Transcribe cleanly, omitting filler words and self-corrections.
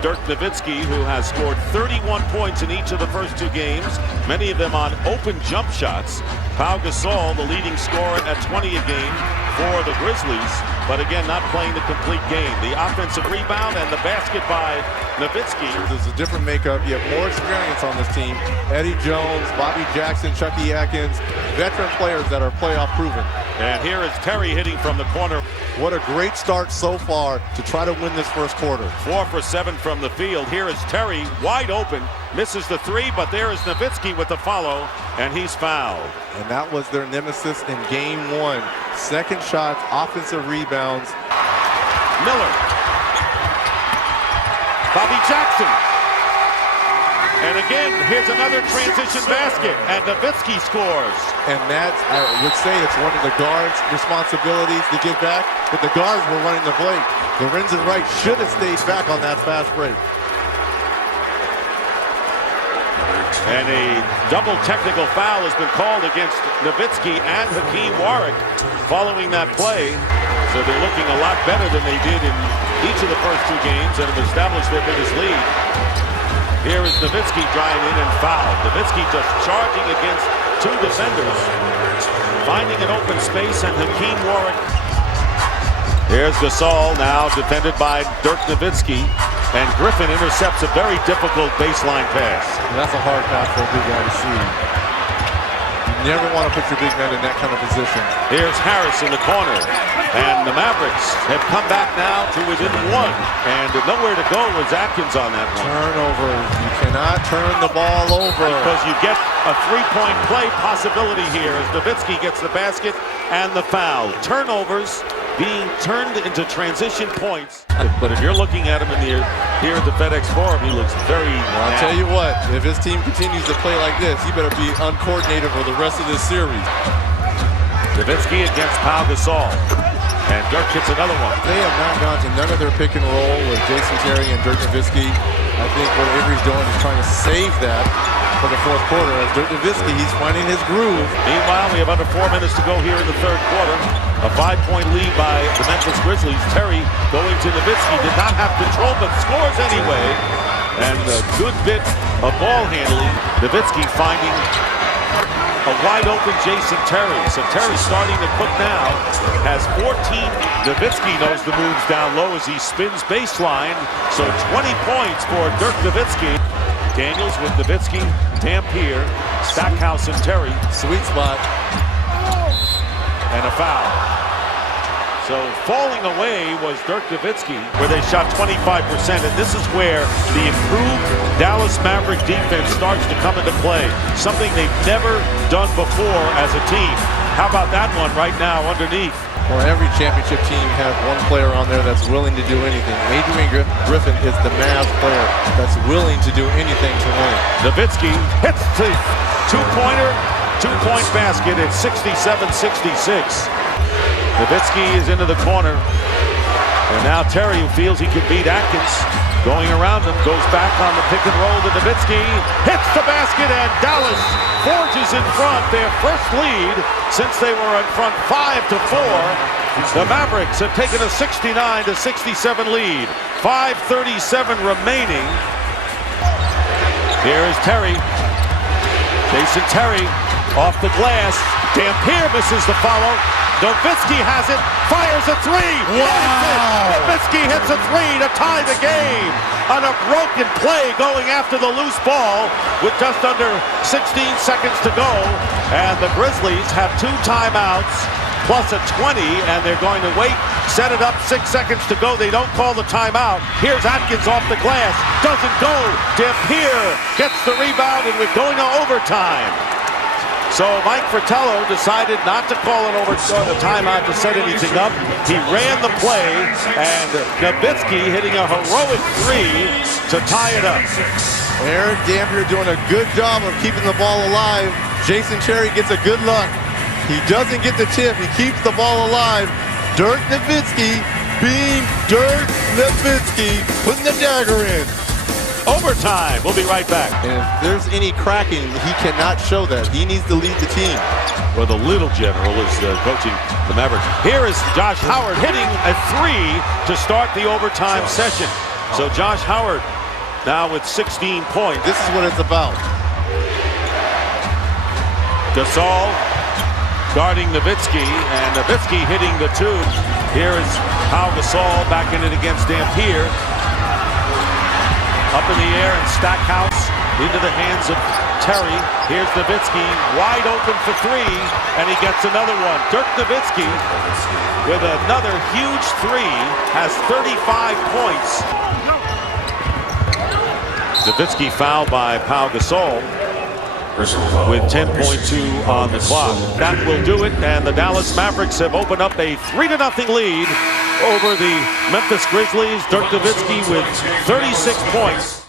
Dirk Nowitzki, who has scored 31 points in each of the first two games, many of them on open jump shots. Pau Gasol, the leading scorer at 20 a game for the Grizzlies, but again, not playing the complete game. The offensive rebound and the basket by Nowitzki. There's a different makeup. You have more experience on this team. Eddie Jones, Bobby Jackson, Chucky Atkins, veteran players that are playoff proven. And here is Terry hitting from the corner. What a great start so far to try to win this first quarter. 4 for 7 from the field. Here is Terry wide open, misses the three, but there is Nowitzki with the follow, and he's fouled. And that was their nemesis in game one. Second shots, offensive rebounds. Miller. Bobby Jackson. And again, here's another transition basket, and Nowitzki scores. And that, I would say, it's one of the guards' responsibilities to get back, but the guards were running the play. Lorenzen Wright should have stayed back on that fast break. And a double technical foul has been called against Nowitzki and Hakeem Warwick following that play. So they're looking a lot better than they did in each of the first two games and have established their biggest lead. Here is Nowitzki driving in and fouled. Nowitzki just charging against two defenders, finding an open space, and Hakeem Warwick. Here's Gasol, now defended by Dirk Nowitzki, and Griffin intercepts a very difficult baseline pass. And that's a hard pass for a big guy to see. You never want to put your big man in that kind of position. Here's Harris in the corner, and the Mavericks have come back now to within one, and nowhere to go was Atkins on that one. Turnovers. You cannot turn the ball over. Because you get a three-point play possibility here as Nowitzki gets the basket and the foul. Turnovers being turned into transition points. But if you're looking at him here at the FedEx Forum, he looks very I'll tell you what, if his team continues to play like this, he better be uncoordinated for the rest of this series. Nowitzki against Pau Gasol. And Dirk hits another one. They have not gone to none of their pick and roll with Jason Terry and Dirk Nowitzki. I think what Avery's doing is trying to save that for the fourth quarter. As Dirk Nowitzki, he's finding his groove. Meanwhile, we have under 4 minutes to go here in the third quarter. A 5-point lead by the Memphis Grizzlies. Terry going to Nowitzki, did not have control, but scores anyway. And a good bit of ball handling. Nowitzki finding a wide open Jason Terry. So Terry's starting to cook now. Has 14. Nowitzki knows the moves down low as he spins baseline. So 20 points for Dirk Nowitzki. Daniels with Nowitzki, Dampier, Stackhouse and Terry. Sweet spot. And a foul. So falling away was Dirk Nowitzki, where they shot 25%. And this is where the improved Dallas Maverick defense starts to come into play. Something they've never done before as a team. How about that one right now underneath? Well, every championship team has one player on there that's willing to do anything. Adrian Griffin is the Mavs player that's willing to do anything to win. Nowitzki hits the two-pointer, two-point basket at 67-66. Nowitzki is into the corner. And now Terry, who feels he can beat Atkins, going around him, goes back on the pick and roll to Nowitzki, hits the basket, and Dallas forges in front, their first lead since they were in front 5-4. The Mavericks have taken a 69-67 lead. 5:37 remaining. Here is Terry. Jason Terry off the glass. Dampier misses the follow. Nowitzki has it, fires a three. Wow! Nowitzki hits a three to tie the game on a broken play going after the loose ball with just under 16 seconds to go. And the Grizzlies have 2 timeouts plus a 20, and they're going to wait, set it up, 6 seconds to go. They don't call the timeout. Here's Atkins off the glass, doesn't go. Dampier gets the rebound, and we're going to overtime. So Mike Fratello decided not to call an timeout to set anything up. He ran the play, and Nowitzki hitting a heroic three to tie it up. Eric Dampier doing a good job of keeping the ball alive. Jason Terry gets a good look. He doesn't get the tip. He keeps the ball alive. Dirk Nowitzki being Dirk Nowitzki, putting the dagger in. Overtime. We'll be right back. And if there's any cracking, he cannot show that. He needs to lead the team. Well, the little general is coaching the Mavericks. Here is Josh Howard hitting a three to start the overtime session. So Josh Howard now with 16 points. This is what it's about. Gasol guarding Nowitzki, and Nowitzki hitting the two. Here is Pau Gasol backing it against Dampier. Up in the air and Stackhouse into the hands of Terry. Here's Nowitzki wide open for three, and he gets another one. Dirk Nowitzki with another huge three has 35 points. Nowitzki fouled by Pau Gasol with 10.2 on the clock. That will do it, and the Dallas Mavericks have opened up a 3-0 lead over the Memphis Grizzlies. Dirk Nowitzki with 36 points.